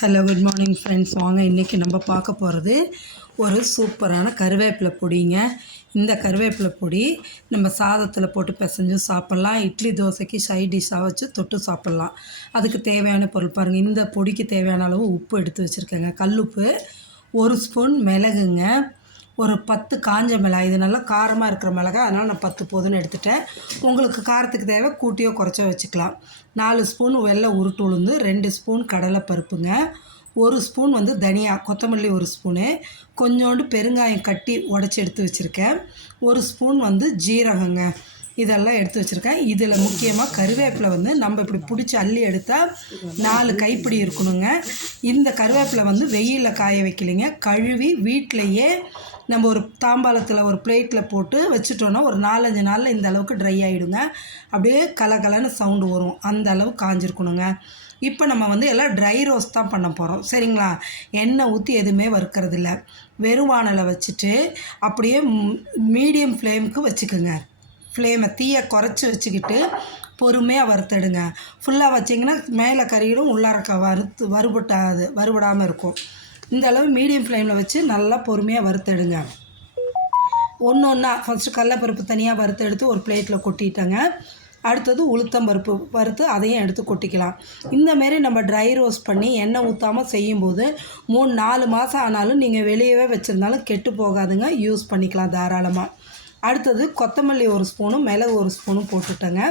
Hello good morning friends வாங்க இன்றைக்கி நம்ம பார்க்க போகிறது ஒரு சூப்பரான கருவேப்பிலை பொடிங்க. இந்த கருவேப்பிலை பொடி நம்ம சாதத்தில் போட்டு பிசைஞ்சும் சாப்பிட்லாம். இட்லி தோசைக்கு ஷை டிஷ்ஷாக வச்சு தொட்டு சாப்பிட்லாம். அதுக்கு தேவையான பொருள் பாருங்கள் இந்த பொடிக்கு தேவையான அளவு உப்பு எடுத்து வச்சுருக்கேங்க. கல்லுப்பு ஒரு ஸ்பூன் மிளகுங்க. ஒரு பத்து காஞ்ச மிளகாய். இது நல்லா காரமாக இருக்கிற மிளகாய். அதனால் நான் பத்து போதுன்னு எடுத்துட்டேன். உங்களுக்கு காரத்துக்கு தேவை கூட்டியோ குறைச்சோ வச்சுக்கலாம். நாலு ஸ்பூன் வெள்ளை உருட்டு உளுந்து ரெண்டு ஸ்பூன் கடலை பருப்புங்க. ஒரு ஸ்பூன் வந்து தனியா கொத்தமல்லி ஒரு ஸ்பூனு. கொஞ்சோண்டு பெருங்காயம் கட்டி உடச்சி எடுத்து வச்சுருக்கேன். ஒரு ஸ்பூன் வந்து ஜீரகங்க. இதெல்லாம் எடுத்து வச்சுருக்கேன். இதில் முக்கியமாக கருவேப்பிலை வந்து நம்ம இப்படி பிடிச்சி அள்ளி எடுத்தால் நாலு கைப்பிடி இருக்கணுங்க. இந்த கருவேப்பிலை வந்து வெயிலில் காய வைக்கலைங்க. கழுவி வீட்டிலையே நம்ம ஒரு தாம்பாளத்தில் ஒரு பிளேட்டில் போட்டு வச்சுட்டோன்னா ஒரு நாலஞ்சு நாளில் இந்த அளவுக்கு ட்ரை ஆகிடுங்க அப்படியே கலகலன்னு சவுண்டு வரும். அந்த அளவு காஞ்சிருக்கணுங்க. இப்போ நம்ம வந்து எல்லாம் ட்ரை ரோஸ்ட் தான் பண்ண போகிறோம் சரிங்களா? எண்ணெய் ஊற்றி எதுவுமே வறுக்கிறதில்ல. இல்லை வெறுவானலை வச்சுட்டு அப்படியே மீடியம் ஃப்ளேமுக்கு வச்சுக்கோங்க. ஃப்ளேமை தீயை குறைச்சி வச்சுக்கிட்டு பொறுமையாக வறுத்தெடுங்க. ஃபுல்லாக வச்சிங்கன்னா மேலே கறியிடும் உள்ளாரக்க வறுத்து வறுபட்டாது வறுபடாமல் இருக்கும். இந்த அளவு மீடியம் ஃப்ளேமில் வச்சு நல்லா பொறுமையாக வறுத்தெடுங்க. ஒன்று ஒன்றா ஃபஸ்ட்டு கடலப்பருப்பு தனியாக வறுத்து எடுத்து ஒரு பிளேட்டில் கொட்டிட்டேங்க. அடுத்தது உளுத்தம் பருப்பு வறுத்து அதையும் எடுத்து கொட்டிக்கலாம். இந்தமாரி நம்ம ட்ரை ரோஸ்ட் பண்ணி எண்ணெய் ஊற்றாமல் செய்யும்போது மூணு நாலு மாதம் ஆனாலும் நீங்கள் வெளியவே வச்சுருந்தாலும் கெட்டு போகாதுங்க. யூஸ் பண்ணிக்கலாம் தாராளமாக அடுத்தது கொத்தமல்லி ஒரு ஸ்பூனும் மிளகு ஒரு ஸ்பூனும் போட்டுட்டேங்க.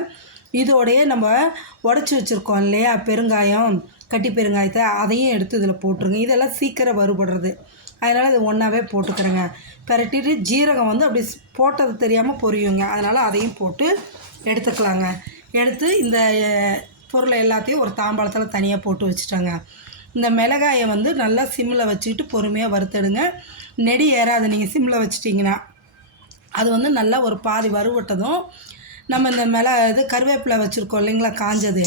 இதோடையே நம்ம உடச்சி வச்சுருக்கோம் இல்லையா பெருங்காயம் கட்டி பெருங்காயத்தை அதையும் எடுத்து இதில் போட்டுருங்க. இதெல்லாம் சீக்கிரம் வறுபடுறது. அதனால் இது ஒன்றாவே போட்டுக்கிறேங்க. பரட்டிட்டு ஜீரகம் வந்து அப்படி போட்டது தெரியாமல் பொரியுங்க. அதனால் அதையும் போட்டு எடுத்துக்கலாங்க. எடுத்து இந்த பொருளை எல்லாத்தையும் ஒரு தாம்பாளத்தில் தனியாக போட்டு வச்சுட்டாங்க. இந்த மிளகாயை வந்து நல்லா சிம்மில் வச்சுக்கிட்டு பொறுமையாக வறுத்தெடுங்க. நெடி ஏறாது நீங்கள் சிம்மில் வச்சிட்டிங்கன்னா அது வந்து நல்லா ஒரு பாதி வறுவட்டதும் நம்ம இந்த மிள இது கருவேப்பிலை வச்சுருக்கோம் இல்லைங்களா காஞ்சது.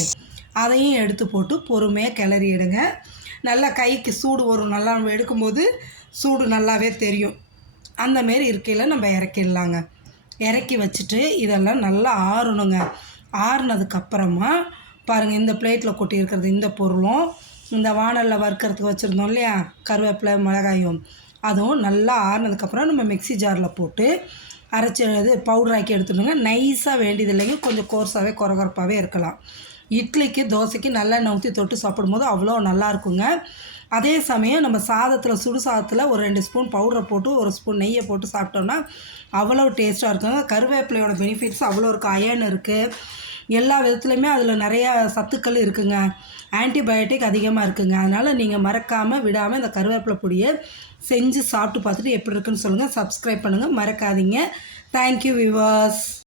அதையும் எடுத்து போட்டு பொறுமையாக கிளறி எடுங்க. நல்லா கைக்கு சூடு வரும். நல்லா நம்ம எடுக்கும்போது சூடு நல்லாவே தெரியும். அந்தமாரி இருக்கையில் நம்ம இறக்கிடலாங்க. இறக்கி வச்சுட்டு இதெல்லாம் நல்லா ஆறணுங்க. ஆறுனதுக்கப்புறமா பாருங்கள் இந்த பிளேட்டில் கொட்டியிருக்கிறது இந்த பொருளும் இந்த வானலில் வறுக்கிறதுக்கு வச்சுருந்தோம் இல்லையா கருவேப்பிலை மிளகாயும் அதுவும் நல்லா ஆறுனதுக்கப்புறம் நம்ம மிக்சி ஜாரில் போட்டு அரைச்சி இது பவுடராக்கி எடுத்துடுங்க. நைஸாக வேண்டியது இல்லைங்க. கொஞ்சம் கோர்ஸாகவே குறகுறப்பாகவே இருக்கலாம். இட்லிக்கு தோசைக்கு நல்லெண்ணெய் ஊற்றி தொட்டு சாப்பிடும்போது அவ்வளோ நல்லா இருக்குங்க. அதே சமயம் நம்ம சாதத்தில் சுடு சாதத்தில் ஒரு ரெண்டு ஸ்பூன் பவுடரை போட்டு ஒரு ஸ்பூன் நெய்யை போட்டு சாப்பிட்டோம்னா அவ்வளோ டேஸ்ட்டாக இருக்குங்க. கருவேப்பிலையோட பெனிஃபிட்ஸ் அவ்வளோ இருக்குது அயன் இருக்குது எல்லா விதத்துலையுமே அதில் நிறையா சத்துக்கள் இருக்குங்க. ஆன்டிபயோட்டிக் அதிகமாக இருக்குங்க. அதனால் நீங்கள் மறக்காமல் விடாமல் இந்த கருவேப்பிலை பொடியை செஞ்சு சாப்பிட்டு பார்த்துட்டு எப்படி இருக்குன்னு சொல்லுங்கள் சப்ஸ்கிரைப் பண்ணுங்கள் மறக்காதீங்க. தேங்க்யூ விவாஸ்